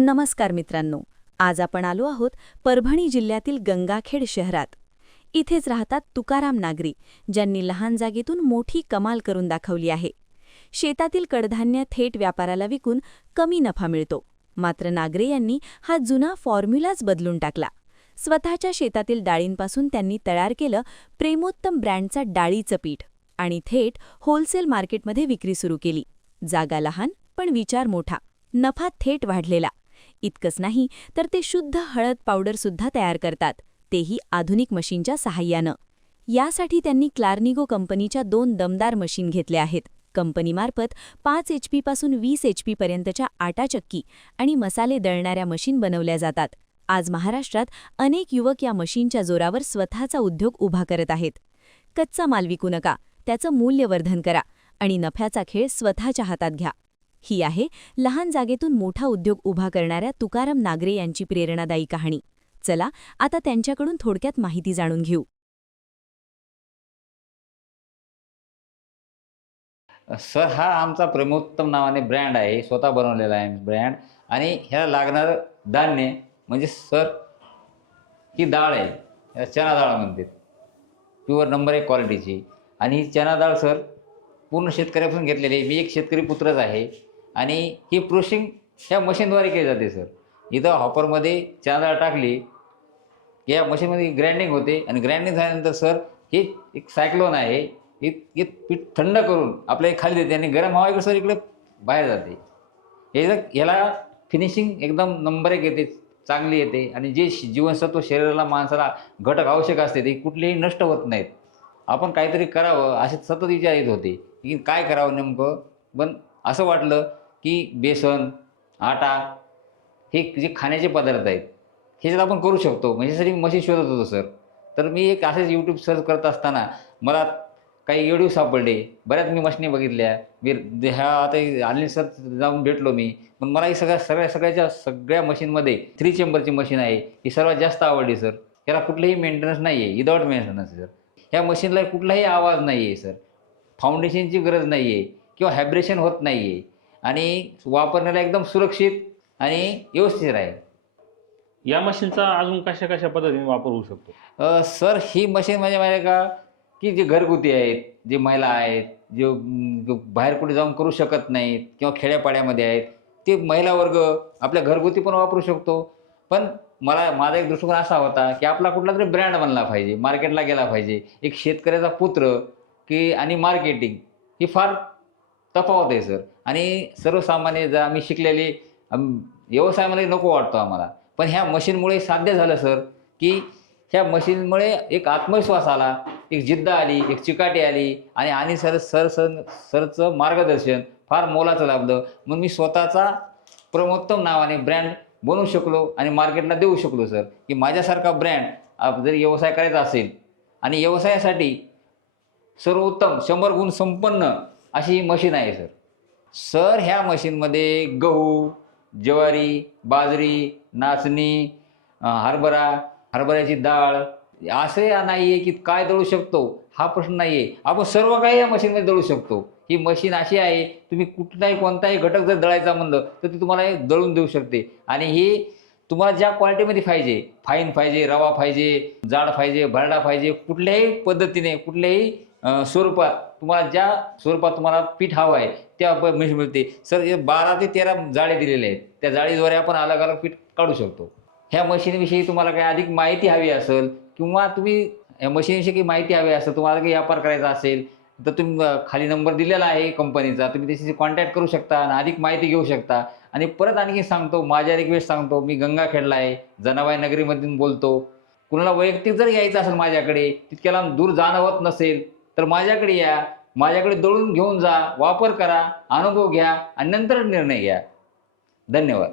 नमस्कार मित्रांनो आज आपण आलो आहोत परभणी जिल्ह्यातील गंगाखेड शहरात. इथेच राहतात तुकाराम नागरी ज्यांनी लहान जागेतून मोठी कमाल करून दाखवली आहे. शेतातील कडधान्य थेट व्यापाराला विकून कमी नफा मिळतो. मात्र नागरे यांनी हा जुना फॉर्म्युलाच बदलून टाकला. स्वतःच्या शेतातील डाळींपासून त्यांनी तयार केलं प्रेमोत्तम ब्रँडचा डाळीचं पीठ आणि थेट होलसेल मार्केटमध्ये विक्री सुरू केली. जागा लहान पण विचार मोठा. नफा थेट वाढलेला. इतकंच नाही तर ते शुद्ध हळद पावडरसुद्धा तयार करतात तेही आधुनिक मशीनच्या सहाय्यानं. यासाठी त्यांनी क्लार्निगो कंपनीच्या दोन दमदार मशीन घेतल्या आहेत. कंपनीमार्फत पाच एच वीस एच पर्यंतच्या आटा चक्की आणि मसाले दळणाऱ्या मशीन बनवल्या जातात. आज महाराष्ट्रात अनेक युवक या मशीनच्या जोरावर स्वतःचा उद्योग उभा करत आहेत. कच्चा माल विकू नका त्याचं मूल्यवर्धन करा आणि नफ्याचा खेळ स्वतःच्या हातात घ्या. ही आहे लहान जागेतून मोठा उद्योग उभा करणाऱ्या तुकाराम नागरे यांची प्रेरणादायी कहाणी. चला आता त्यांच्याकडून थोडक्यात माहिती जाणून घेऊ. सर हा आमचा प्रेमोत्तम नावाने ब्रँड आहे. स्वतः बनवलेला आहे ब्रँड. आणि ह्याला लागणारं धान्य म्हणजे सर ही डाळ आहे. ह्याला चना डाळ म्हणते प्युअर नंबर एक क्वालिटीची. आणि ही चना डाळ सर पूर्ण शेतकऱ्यापासून घेतलेली आहे. मी एक शेतकरी पुत्रच आहे. आणि ही प्रोसेसिंग ह्या मशीनद्वारे केली जाते सर. इथं हॉपरमध्ये चांदळा टाकली की या मशीनमध्ये ग्राइंडिंग होते. आणि ग्राइंडिंग झाल्यानंतर सर हे एक सायक्लोन आहे. हे हे पीठ थंड करून आपल्या खाली देते आणि गरम हवा इकडे सर इकडे बाहेर जाते. हे याला फिनिशिंग एकदम नंबर एक येते चांगली येते. आणि जे जीवनसत्व शरीराला माणसाला घटक आवश्यक असते ते कुठलेही नष्ट होत नाहीत. आपण काहीतरी करावं असे सतत विचार येत होते. की काय करावं नेमकं? पण असं वाटलं की बेसन आटा हे जे खाण्याचे पदार्थ आहेत ह्याच्यात आपण करू शकतो. म्हणजे मी मशीन शोधत होतो सर तर मी एक असेच यूट्यूब सर्च करत असताना मला काही व्हिडिओ सापडले. बऱ्याच मी मशिनी बघितल्या. मी ह्या आता अनिल सर जाऊन भेटलो मी. पण मला ही सगळ्या सगळ्या सगळ्याच्या सगळ्या मशीनमध्ये थ्री चेंबरची मशीन आहे. ही सर्वात जास्त आवडली सर. याला कुठलंही मेंटेनन्स नाही आहे विदाउट मेंटेनन्स सर. ह्या मशीनला कुठलाही आवाज नाही आहे सर फाउंडेशनची गरज नाही आहे किंवा हायब्रेशन होत नाही आहे आणि वापरण्याला एकदम सुरक्षित आणि व्यवस्थित आहे या मशीनचा अजून कशा कशा पद्धतीने वापर होऊ शकतो? अ, सर ही मशीन म्हणजे माहिती आहे का की जे घरगुती आहेत जे महिला आहेत जे बाहेर कुठे जाऊन करू शकत नाहीत किंवा खेड्यापाड्यामध्ये आहेत ते महिला वर्ग आपल्या घरगुती पण वापरू शकतो. पण मला माझा एक दृष्टिकोन असा होता की आपला कुठला तरी ब्रँड बनला पाहिजे मार्केटला गेला पाहिजे. एक शेतकऱ्याचा पुत्र की आणि मार्केटिंग ही फार तफावत आहे सर. आणि सर्वसामान्य जर आम्ही शिकलेले व्यवसायामध्ये नको वाटतो आम्हाला. पण ह्या मशीनमुळे साध्य झालं सर की ह्या मशीनमुळे एक आत्मविश्वास आला एक जिद्द आली एक चिकाटी आली आणि आणि सर सर सर सरचं मार्गदर्शन फार मोलाचं लाभलं. म्हणून मी स्वतःचा प्रमोत्तम नावाने ब्रँड बनवू शकलो आणि मार्केटला देऊ शकलो सर की माझ्यासारखा ब्रँड जर व्यवसाय करायचा असेल आणि व्यवसायासाठी सर्वोत्तम शंभर गुण संपन्न अशी ही मशीन आहे सर. सर ह्या मशीनमध्ये गहू ज्वारी बाजरी नाचणी हरभरा हरभऱ्याची डाळ असे नाही आहे की काय दळू शकतो हा प्रश्न नाही आहे आपण सर्व काही या मशीनमध्ये दळू शकतो. ही मशीन अशी आहे तुम्ही कुठलाही कोणताही घटक जर दळायचा म्हणलं तर ती तुम्हाला दळून देऊ शकते. आणि ही तुम्हाला ज्या क्वालिटीमध्ये पाहिजे फाईन पाहिजे रवा पाहिजे जाड पाहिजे भरडा पाहिजे कुठल्याही पद्धतीने कुठल्याही स्वरूपात तुम्हाला ज्या स्वरूपात तुम्हाला पीठ हवं आहे त्या मिश मिळते सर हे बारा ते तेरा जाळे दिलेले आहेत. त्या जाळीद्वारे आपण अलग अलग पीठ काढू शकतो. ह्या मशीनविषयी तुम्हाला काही अधिक माहिती हवी असेल किंवा तुम्ही या मशीनविषयी काही माहिती हवी असेल तुम्हाला काही व्यापार करायचा असेल तर तुम्ही खाली नंबर दिलेला आहे कंपनीचा तुम्ही त्याच्याशी कॉन्टॅक्ट करू शकता आणि अधिक माहिती घेऊ शकता. आणि परत आणखी सांगतो माझ्या रिक्वेस्ट सांगतो मी गंगाखेडला आहे जनाबाई नगरीमधून बोलतो. कुणाला वैयक्तिक जर यायचं असेल माझ्याकडे तितक्या लांब दूर जाणवत नसेल तर माझ्याकडे या माझ्याकडे दळून घेऊन जा वापर करा अनुभव घ्या आणि नंतर निर्णय घ्या. धन्यवाद.